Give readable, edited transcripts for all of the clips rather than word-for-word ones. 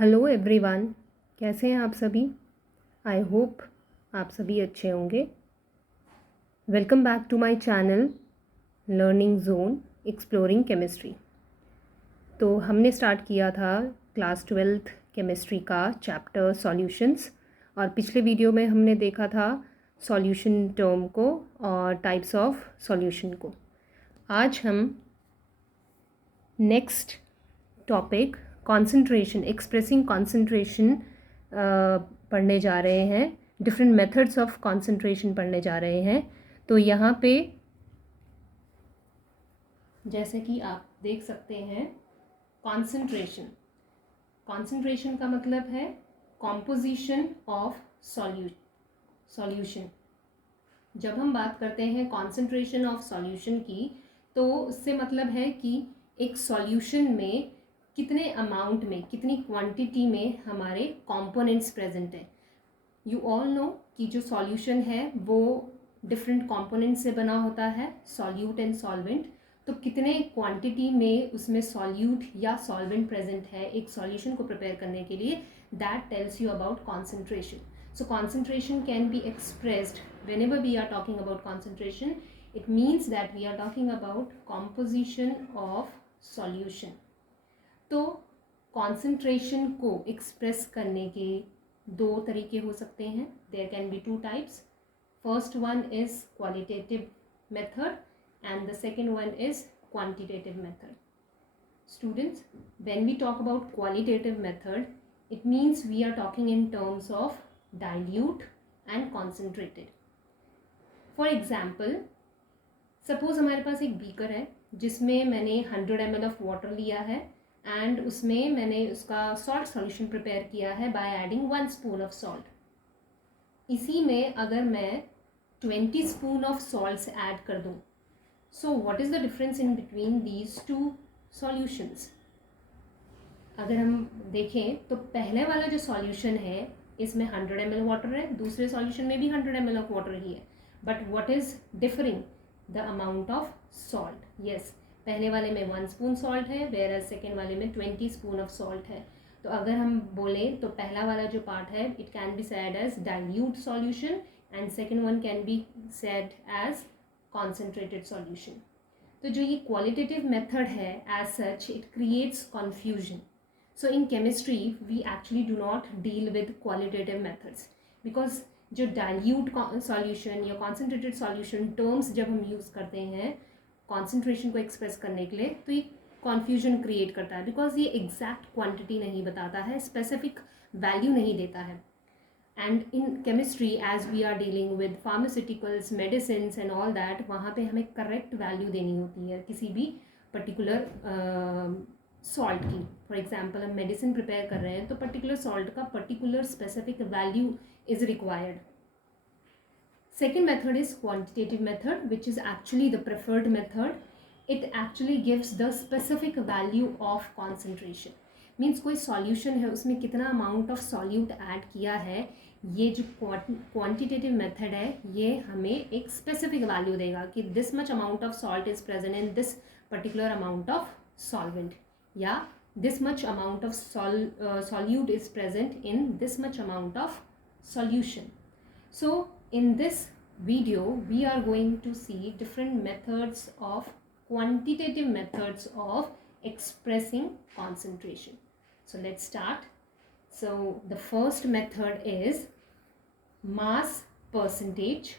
Hello everyone, कैसे हैं आप सभी। आई होप आप सभी अच्छे होंगे। Welcome back to my channel learning zone exploring chemistry. तो हमने स्टार्ट किया था क्लास 12th केमिस्ट्री का चैप्टर सॉल्यूशंस, और पिछले वीडियो में हमने देखा था सॉल्यूशन टर्म को और टाइप्स ऑफ सॉल्यूशन को। आज हम next topic concentration, expressing concentration पढ़ने जा रहे हैं। डिफरेंट मेथड्स ऑफ कॉन्सेंट्रेशन पढ़ने जा रहे हैं। तो यहाँ पे जैसे कि आप देख सकते हैं, कॉन्सेंट्रेशन का मतलब है कॉम्पोजिशन ऑफ सॉल्यूशन। जब हम बात करते हैं कॉन्सेंट्रेशन ऑफ सॉल्यूशन की, तो उससे मतलब है कि एक सॉल्यूशन में कितने अमाउंट में, कितनी क्वांटिटी में हमारे कंपोनेंट्स प्रेजेंट हैं। यू ऑल नो कि जो सॉल्यूशन है वो डिफरेंट कंपोनेंट्स से बना होता है, सॉल्यूट एंड सॉल्वेंट। तो कितने क्वांटिटी में उसमें सॉल्यूट या सॉल्वेंट प्रेजेंट है एक सॉल्यूशन को प्रिपेयर करने के लिए, that tells you about concentration. So concentration can be expressed whenever we are talking about concentration. It means that we are talking about composition of solution. तो concentration को express करने के दो तरीके हो सकते हैं. There can be two types. First one is qualitative method and the second one is quantitative method. Students, when we talk about qualitative method, it means we are talking in terms of dilute and concentrated. For example, suppose हमारे पास एक beaker है जिसमें मैंने 100 ml of water लिया है and उसमें मैंने उसका सॉल्ट सॉल्यूशन प्रिपेयर किया है by adding 1 spoon of salt. इसी में अगर मैं 20 स्पून ऑफ सॉल्ट्स ऐड कर दूँ, so what is the difference in between these two solutions. अगर हम देखें तो पहले वाला जो सॉल्यूशन है इसमें 100 ml वाटर है, दूसरे सॉल्यूशन में भी 100 ml ऑफ वाटर ही है, but what is differing? The amount of salt. Yes, पहले वाले में 1 स्पून सॉल्ट है, वेयर एज सेकेंड वाले में 20 स्पून ऑफ सॉल्ट है. तो अगर हम बोलें तो पहला वाला जो पार्ट है it can be said as dilute solution and second one can be said as concentrated solution. तो जो ये क्वालिटेटिव मेथड है as such it creates confusion. So in chemistry we actually do not deal with qualitative methods because जो dilute solution या concentrated solution terms जब हम use करते हैं concentration को express करने के लिए, तो ये confusion create करता है because ये exact quantity नहीं बताता है, specific value नहीं देता है. And in chemistry as we are dealing with pharmaceuticals, medicines and all that, वहाँ पे हमें correct value देनी होती है किसी भी particular सॉल्ट की. फॉर एग्जाम्पल हम मेडिसिन प्रिपेयर कर रहे हैं तो पर्टिकुलर सॉल्ट का particular specific value is required. Second method is quantitative method which is actually the preferred method. It actually gives the specific value of concentration. Means कोई solution है उसमें कितना अमाउंट ऑफ सॉल्यूट ऐड किया है, ये जो quantitative method है ये हमें एक स्पेसिफिक वैल्यू देगा कि this much amount of salt is present in this particular amount of solvent, या this much amount of solute is present in this much amount of solution. So in this video we are going to see different methods of quantitative methods of expressing concentration. So let's start. So the first method is mass percentage.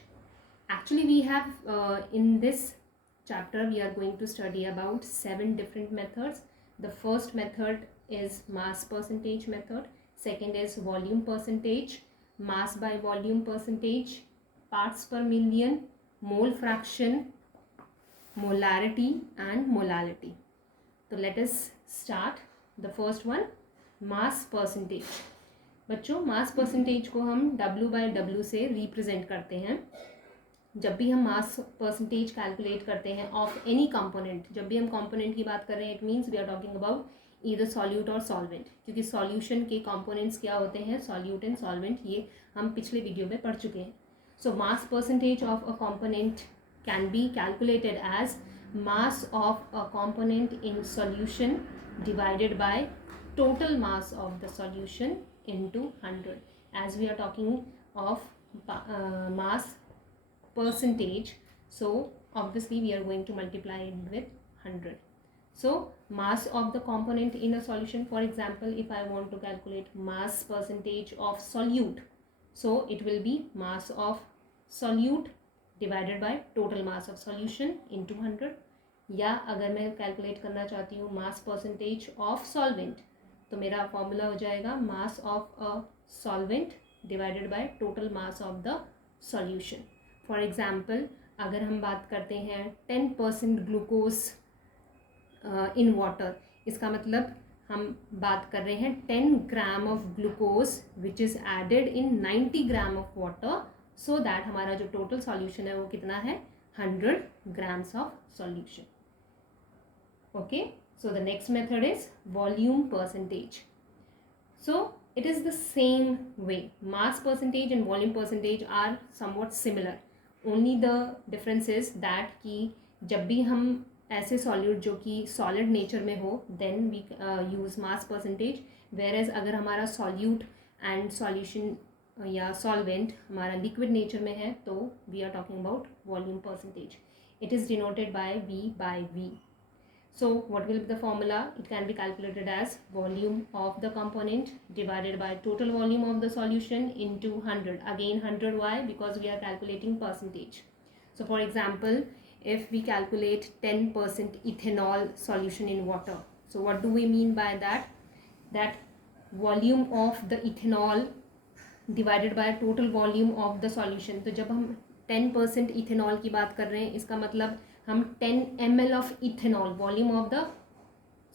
Actually we have in this chapter we are going to study about 7 different methods. The first method is mass percentage method, second is volume percentage, mass by volume percentage, parts per million, mole fraction, molarity and molality. So let us start the first one, mass percentage. बच्चों mass percentage को हम W/W से represent करते हैं. जब भी हम mass percentage calculate करते हैं ऑफ एनी कंपोनेंट, जब भी हम कंपोनेंट की बात कर रहे हैं it means we are talking about either solute और सॉल्वेंट, क्योंकि सॉल्यूशन के कंपोनेंट्स क्या होते हैं, सॉल्यूट एंड सॉल्वेंट, ये हम पिछले वीडियो में पढ़ चुके हैं. So mass percentage of a component can be calculated as mass of a component in solution divided by total mass of the solution into 100. As we are talking of mass percentage, so obviously we are going to multiply it with 100. So mass of the component in a solution, for example, if I want to calculate mass percentage of solute, so it will be mass of solute divided by total mass of solution into 100. या अगर मैं calculate करना चाहती हूँ मास percentage of solvent, तो मेरा formula हो जाएगा मास of a solvent divided by total mass of the solution. For example, अगर हम बात करते हैं 10% ग्लूकोज इन वाटर, इसका मतलब हम बात कर रहे हैं 10 gram of glucose which is added in 90 gram of water, so that हमारा जो टोटल सॉल्यूशन है वो कितना है 100 grams of solution. Okay, so the next method is volume percentage. So it is the same way. Mass percentage and volume percentage are somewhat similar. Only the difference is that कि जब भी हम ऐसे solute जो कि solid nature में हो, then we use mass percentage. Whereas अगर हमारा solute and solution या solvent हमारा liquid nature में है, तो we are talking about volume percentage. It is denoted by V by V. So what will be the formula? It can be calculated as volume of the component divided by total volume of the solution into 100. Again 100, why? Because we are calculating percentage. So for example, if we calculate 10% ethanol solution in water, so what do we mean by that? That volume of the ethanol divided by total volume of the solution. तो जब हम 10% ethanol की बात कर रहे हैं, इसका मतलब हम 10 ml of ethanol, volume of the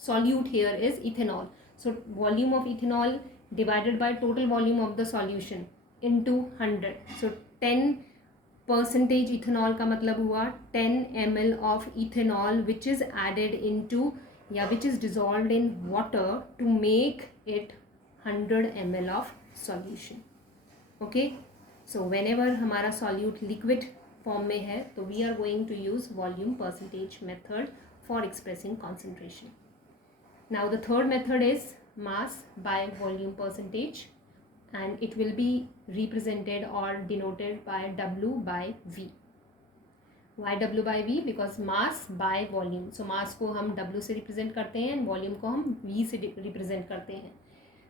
solute here is ethanol, so volume of ethanol divided by total volume of the solution into 100. So 10% ethanol का मतलब हुआ 10 ml of ethanol which is added into या which is dissolved in water to make it 100 ml of solution. Okay, so whenever हमारा solute liquid form में है, तो we are going to use volume percentage method for expressing concentration. Now the third method is mass by volume percentage, and it will be represented or denoted by W by V. Why W by V? Because mass by volume. So mass को हम W से represent करते हैं and volume को हम V से represent करते हैं.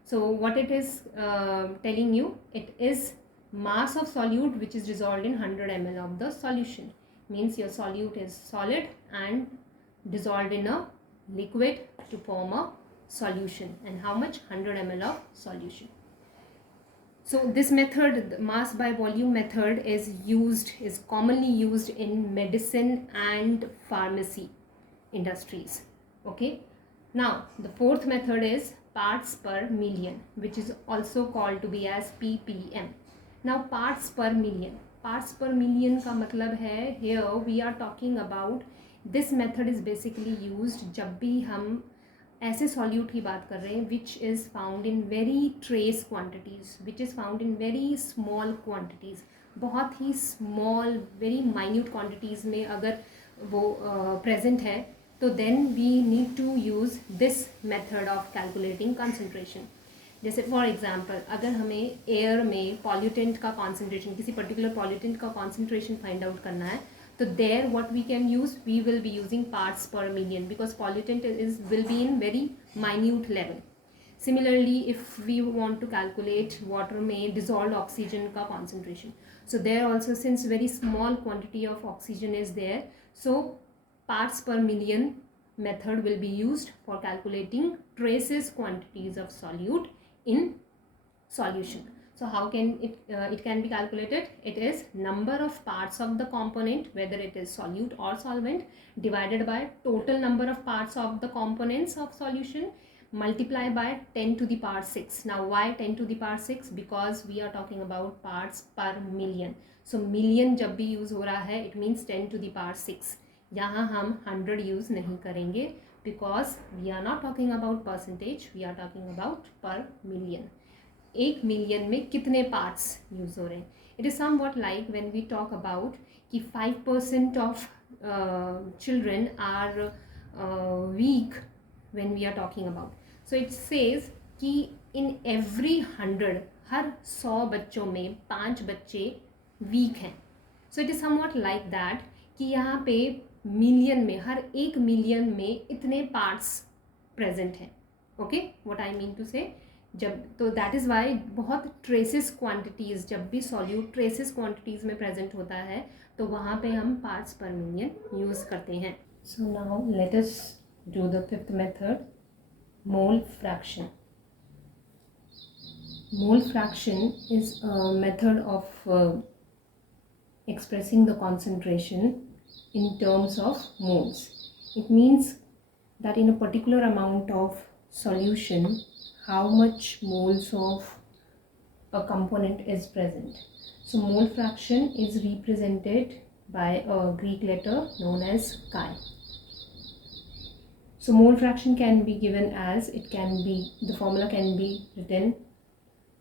So what it is telling you, it is mass of solute which is dissolved in 100 ml of the solution. Means your solute is solid and dissolved in a liquid to form a solution. And how much? 100 ml of solution. So this method, the mass by volume method, is commonly used in medicine and pharmacy industries. Okay, now the fourth method is parts per million, which is also called to be as ppm. Now parts per million का मतलब है, here we are talking about, this method is basically used जब भी हम ऐसे solute की बात कर रहे हैं which is found in very trace quantities, which is found in very small quantities, बहुत ही small very minute quantities में अगर वो present है, तो then we need to use this method of calculating concentration. जैसे फॉर एग्जांपल, अगर हमें air में पॉल्यूटेंट का कॉन्सेंट्रेशन, किसी पर्टिकुलर पॉल्यूटेंट का कॉन्सेंट्रेशन फाइंड आउट करना है, तो there what we can use, we will be using parts per million, because pollutant is will be in very minute level. Similarly if we want to calculate water में dissolved oxygen का concentration, so there also since very small quantity of oxygen is there, so parts per million method will be used for calculating traces quantities of solute in solution. So how can it can be calculated? It is number of parts of the component, whether it is solute or solvent, divided by total number of parts of the components of solution, multiply by 10 to the power 6. Now why 10 to the power 6? Because we are talking about parts per million. So million जब भी use हो रहा है, it means 10 to the power 6. यहाँ हम 100 use नहीं करेंगे, because we are not talking about percentage, we are talking about per million. 1 million में कितने पार्ट्स यूज़ हो रहे हैं? It is somewhat like when we talk about कि 5% of children are weak when we are talking about. So it says कि in every 100, हर 100 बच्चों में 5 बच्चे वीक हैं. So it is somewhat like that कि यहाँ पे मिलियन में, हर 1 मिलियन में इतने पार्ट्स प्रेजेंट हैं. Okay, what I mean to say, जब तो दैट इज़ वाई बहुत ट्रेसेस क्वांटिटीज़, जब भी सॉल्यूट ट्रेसेस क्वांटिटीज़ में प्रेजेंट होता है तो वहाँ पे हम पार्ट्स पर मिलियन यूज़ करते हैं. So now let us do the fifth method, mole fraction. Mole fraction is a method of expressing the concentration in terms of moles. It means that in a particular amount of solution, how much moles of a component is present. So mole fraction is represented by a Greek letter known as chi. So mole fraction can be given as, the formula can be written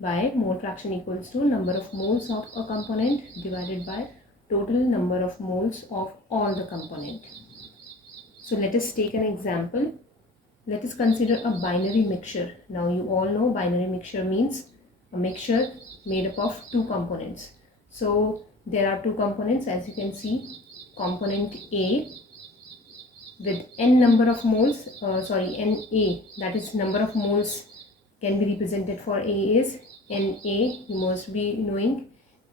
by mole fraction equals to number of moles of a component divided by total number of moles of all the component. So let us take an example. Let us consider a binary mixture. Now you all know binary mixture means a mixture made up of two components. So there are two components, as you can see, component A with n number of moles, Na, that is number of moles can be represented for A is Na. You must be knowing,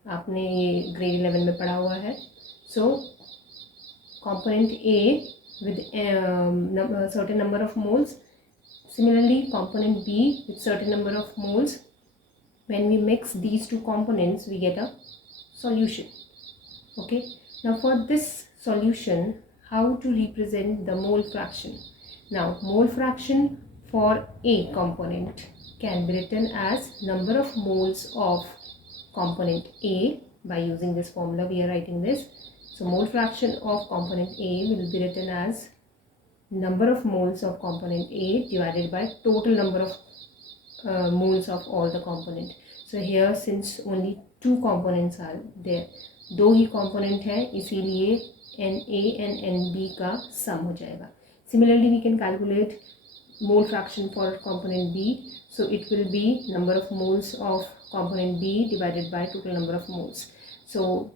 आपने ये grade 11 में पढ़ा हुआ है. So component A with certain number of moles. Similarly, component B with certain number of moles. When we mix these two components, we get a solution. Okay. Now for this solution, how to represent the mole fraction? Now mole fraction for A component can be written as number of moles of component A. By using this formula we are writing this. So mole fraction of component A will be written as number of moles of component A divided by total number of moles of all the component. So here since only two components are there, दो ही component है, इसीलिए Na and Nb का sum हो जाएगा. Similarly we can calculate mole fraction for component B. So it will be number of moles of component B divided by total number of moles. So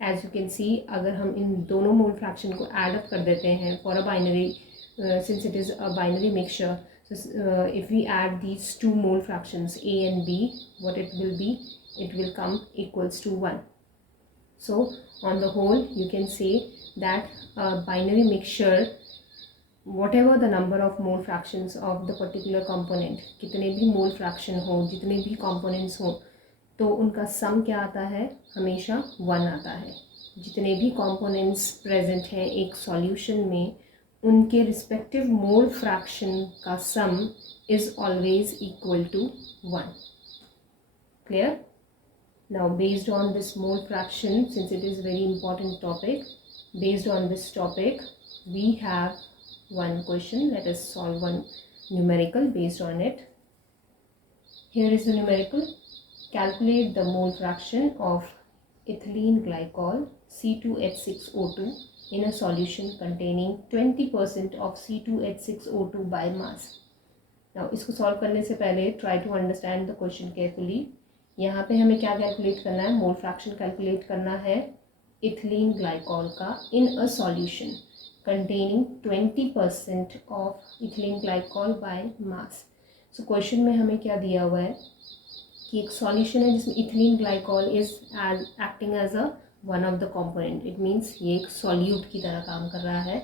as you can see, अगर हम इन दोनों mole fraction को add up कर देते हैं for a binary, since it is a binary mixture, so if we add these two mole fractions A and B, what it will be? It will come equals to 1. So on the whole, you can say that a binary mixture, whatever the number of mole fractions of the particular component, कितने भी mole fraction हो, जितने भी components हो, तो उनका sum क्या आता है? हमेशा 1 आता है. जितने भी components present हैं एक solution में, उनके respective mole fraction का sum is always equal to 1. Clear? Now based on this mole fraction, since it is a very important topic, based on this topic we have one question. Let us solve one numerical based on it. Here is the numerical. Calculate the mole fraction of ethylene glycol C2H6O2 in a solution containing 20% of C2H6O2 by mass. Now इसको solve करने से पहले try to understand the question carefully. यहाँ पे हमें क्या calculate करना है? मोल फ्रैक्शन कैलकुलेट करना है इथिलीन ग्लाइकॉल का in a solution containing 20% of ethylene glycol by mass. So question में हमें क्या दिया हुआ है कि एक सॉल्यूशन है जिसमें ethylene glycol is acting as a one of the component. It means ये एक सॉल्यूट की तरह काम कर रहा है.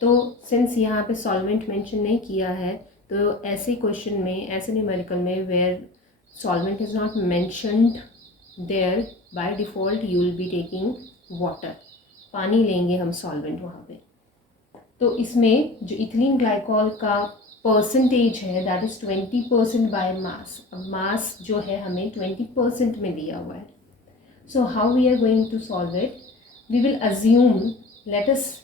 तो सिंस यहाँ पे सॉल्वेंट मेंशन नहीं किया है, तो ऐसे क्वेश्चन में, ऐसे न्यूमेरिकल में where solvent is not mentioned there, by default you will be taking water. पानी लेंगे हम solvent वहाँ पे. तो इसमें जो इथिलीन ग्लाइकॉल का परसेंटेज है that is 20% by mass. अब mass जो है हमें 20% में दिया हुआ है. So how we are going to solve it? We will assume, let us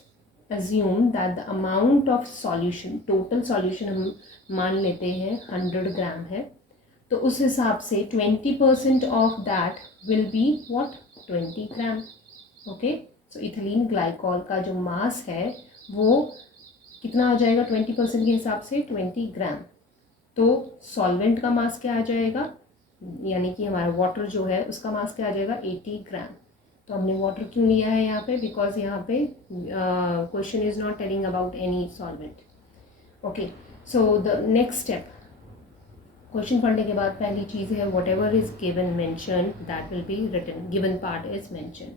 assume that the amount of solution, total solution हम मान लेते हैं 100 ग्राम है. तो उस हिसाब से 20% of that will be what? 20 gram. Okay. So ethylene glycol का जो मास है वो कितना आ जाएगा 20% के हिसाब से? 20 ग्राम. तो सॉल्वेंट का मास क्या आ जाएगा, यानी कि हमारा वाटर जो है उसका मास क्या आ जाएगा 80 ग्राम। तो हमने वाटर क्यों लिया है यहाँ पे, बिकॉज यहाँ पे question is not telling about any solvent. Okay, so the next step, question पढ़ने के बाद पहली चीज़ है whatever is given mention that will be written, given part is mentioned.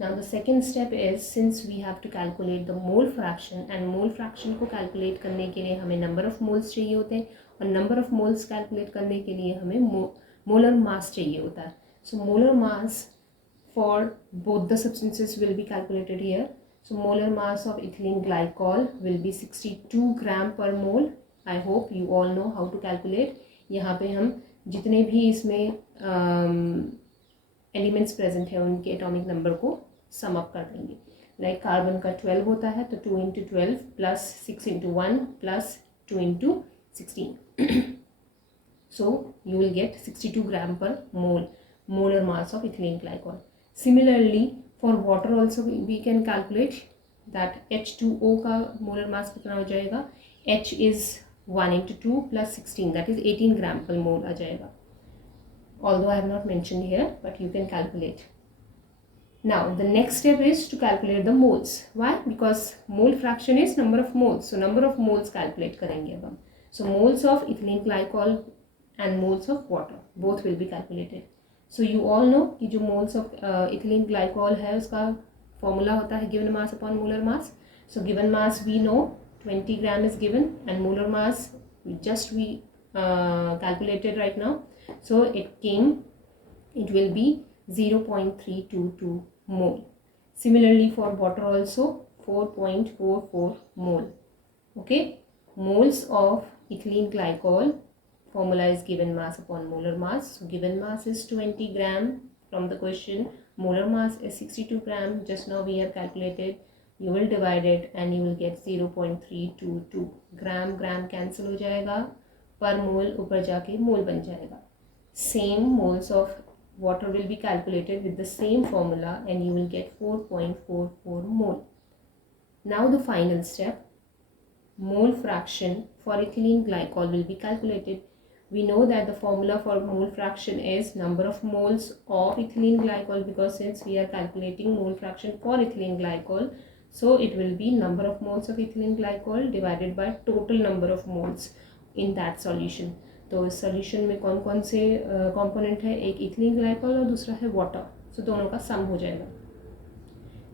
Now the second step is since we have to calculate the mole fraction, and mole fraction को calculate करने के लिए हमें नंबर ऑफ मोल्स चाहिए होते हैं, और number of moles calculate करने के लिए हमें मोलर मास चाहिए होता है। So molar mass for both the substances will be calculated here. So molar mass of ethylene glycol will be 62 gram per mole. I hope you all know how to calculate. यहाँ पे हम जितने भी इसमें elements present है उनके atomic number को sum up कर देंगे। लाइक कार्बन का 12 होता है, तो 2 × 12 plus 6 × 1 plus 2 × 16 so you will get 62 gram per mole molar mass of ethylene glycol. Similarly for water also we can calculate that H2O का molar mass कितना हो जाएगा, H is 1 × 2 plus 16 that is 18 gram per mole आ जाएगा, although I have not mentioned here but you can calculate. Now the next step is to calculate the moles. Why? Because mole fraction is number of moles, so number of moles calculate करेंगे अब हम. So moles of ethylene glycol and moles of water both will be calculated. So you all know कि जो moles of ethylene glycol है उसका formula होता है given mass upon molar mass. So given mass we know 20 gram is given, and molar mass we calculated right now. So it will be 0.322 mole. Similarly for water also 4.44 mole. Okay, moles of ethylene glycol formula is given mass upon molar mass. So given mass is 20 gram from the question, molar mass is 62 gram, just now we have calculated. You will divide it and you will get 0.322 gram. gram cancel हो जाएगा, per mole ऊपर जाके mole बन जाएगा. Same moles of water will be calculated with the same formula and you will get 4.44 mole. Now the final step, mole fraction for ethylene glycol will be calculated. We know that the formula for mole fraction is number of moles of ethylene glycol, because since we are calculating mole fraction for ethylene glycol, so it will be number of moles of ethylene glycol divided by total number of moles in that solution. तो इस solution में कौन कौन से component है, एक ethylene glycol और दूसरा है water, so दोनों का sum हो जाएगा.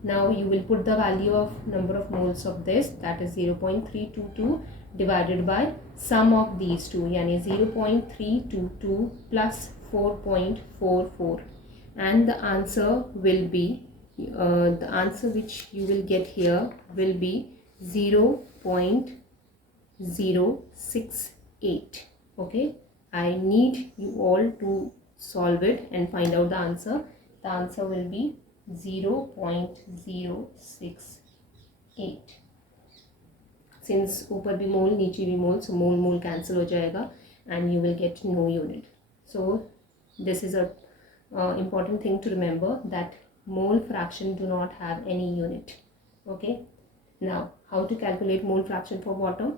Now you will put the value of number of moles of this, that is 0.322 divided by sum of these two, यानी 0.322 plus 4.44, and the answer will be the answer which you will get here will be 0.068. Okay, I need you all to solve it and find out the answer. The answer will be 0.068. Since ऊपर भी मोल नीचे भी मोल, so मोल मोल cancel हो जाएगा and you will get no unit. So this is a important thing to remember, that mole fraction do not have any unit. Okay, now how to calculate mole fraction for water?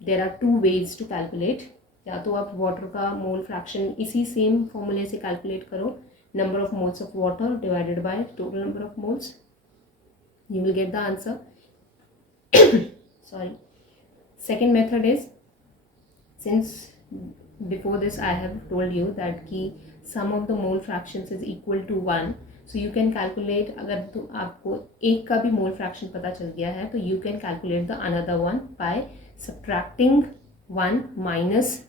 There are two ways to calculate. या तो आप water का mole fraction इसी same formula से calculate करो, number of moles of water divided by total number of moles, you will get the answer. Sorry. Second method is, since before this I have told you that ki sum of the mole fractions is equal to 1, so you can calculate, अगर तो आपको एक का भी mole fraction पता चल गया है तो you can calculate the another one by subtracting 1 minus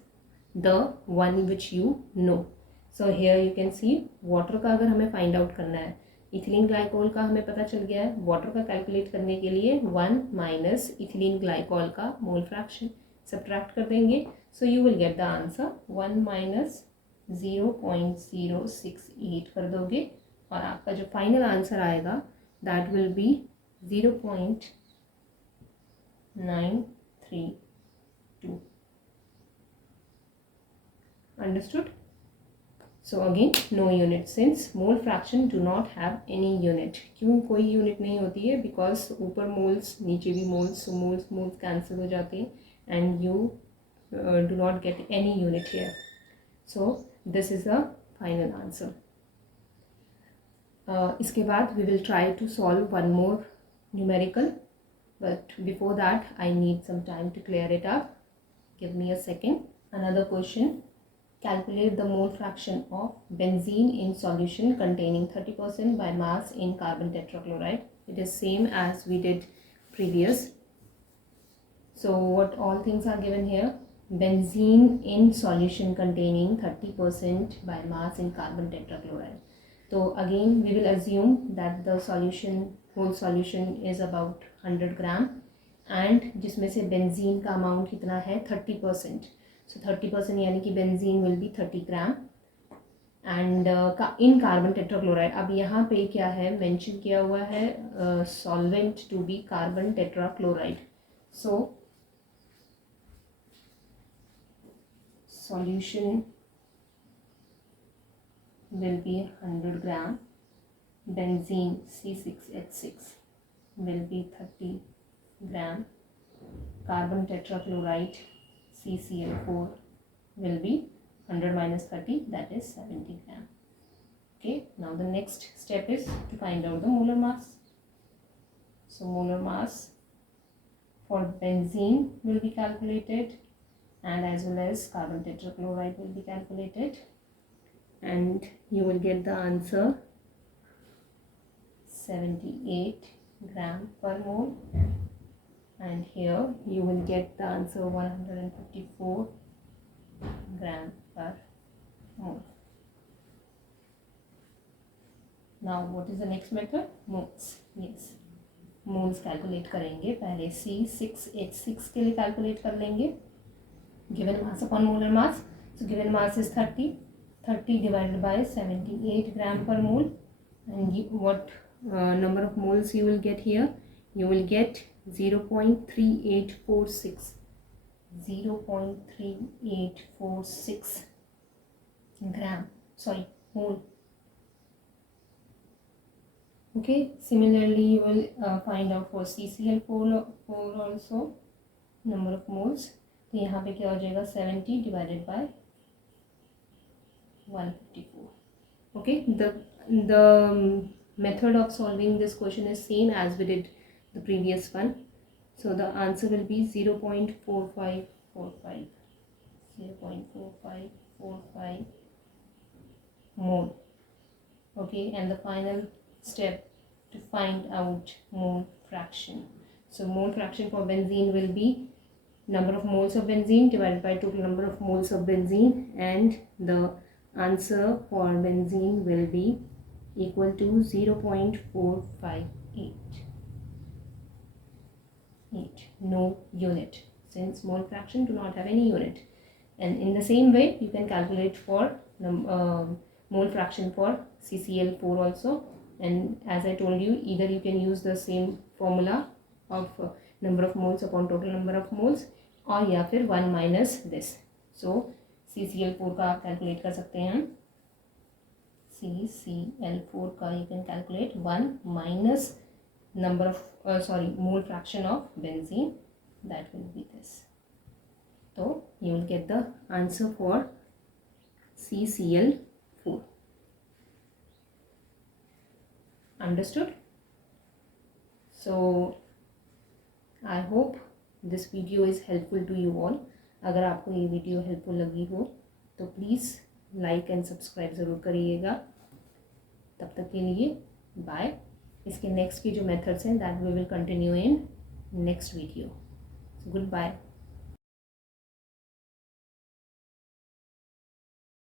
the one which you know. So here you can see water का अगर हमें find out करना है, इथिलीन ग्लाइकोल का हमें पता चल गया है, वाटर का कैलकुलेट करने के लिए 1 माइनस इथिलीन ग्लाइकोल का मोल फ्रैक्शन सब्ट्रैक्ट कर देंगे, so you will get the answer 1 minus 0.068 कर दोगे और आपका जो फाइनल आंसर आएगा that will B 0.932. Understood? So again no unit, since mole fraction do not have any unit. क्यों कोई यूनिट नहीं होती है? बिकॉज ऊपर मोल्स नीचे भी moles, so moles moles cancel हो जाते हैं and you do not get any unit here. So this is the final answer. इसके बाद we will try to solve one more numerical, but before that I need some time to clear it up. Give me a second. Another question. Calculate the mole fraction of benzene in solution containing 30% by mass in carbon tetrachloride. It is same as we did previous. So what all things are given here? Benzene in solution containing 30% by mass in carbon tetrachloride. So again we will assume that the solution, whole solution is about 100 gram and जिसमें से benzene का amount कितना है 30%. So 30% यानी कि benzene will be 30 gram and in carbon tetrachloride. अब यहाँ पे क्या है मेंशन किया हुआ है solvent to be carbon tetrachloride. So solution will be 100 gram, benzene C6H6 will be 30 gram, carbon tetrachloride CCl4 will be 100 minus 30, that is 70 gram. Okay, now the next step is to find out the molar mass. So molar mass for benzene will be calculated and as well as carbon tetrachloride will be calculated, and you will get the answer 78 gram per mole, and here you will get the answer 154 gram per mole. Now what is the next method? Moles. Yes, moles calculate करेंगे. पहले C6H6 के लिए calculate कर लेंगे. Given mass upon molar mass. So given mass is 30. 30 divided by 78 gram per mole. And what number of moles you will get here? You will get 0.3846. 0.3846 gram. Sorry, mole. Okay. Similarly, you will find out for CCl4 also number of moles. तो यहाँ पे क्या हो जाएगा 70 divided by 154. Okay, the method of solving this question is same as we did the previous one. So the answer will be 0.4545 0.4545 mole. Okay, and the final step to find out mole fraction. So mole fraction for benzene will be number of moles of benzene divided by total number of moles of benzene, and the answer for benzene will be equal to 0.458. No unit, since mole fraction do not have any unit. And in the same way you can calculate for mole fraction for CCl4 also, and as I told you, either you can use the same formula of number of moles upon total number of moles, और या फिर 1 minus this. So CCl4 का आप calculate कर सकते हैं. CCl4 का you can calculate 1 minus number of mole fraction of benzene, that will be this. So you will get the answer for CCl4. Understood? So I hope this video is helpful to you all. अगर आपको ये video helpful लगी हो तो please like and subscribe ज़रूर करिएगा. तब तक के लिए बाय. इसके नेक्स्ट की जो मेथड्स हैं that we will continue in next video. Good bye.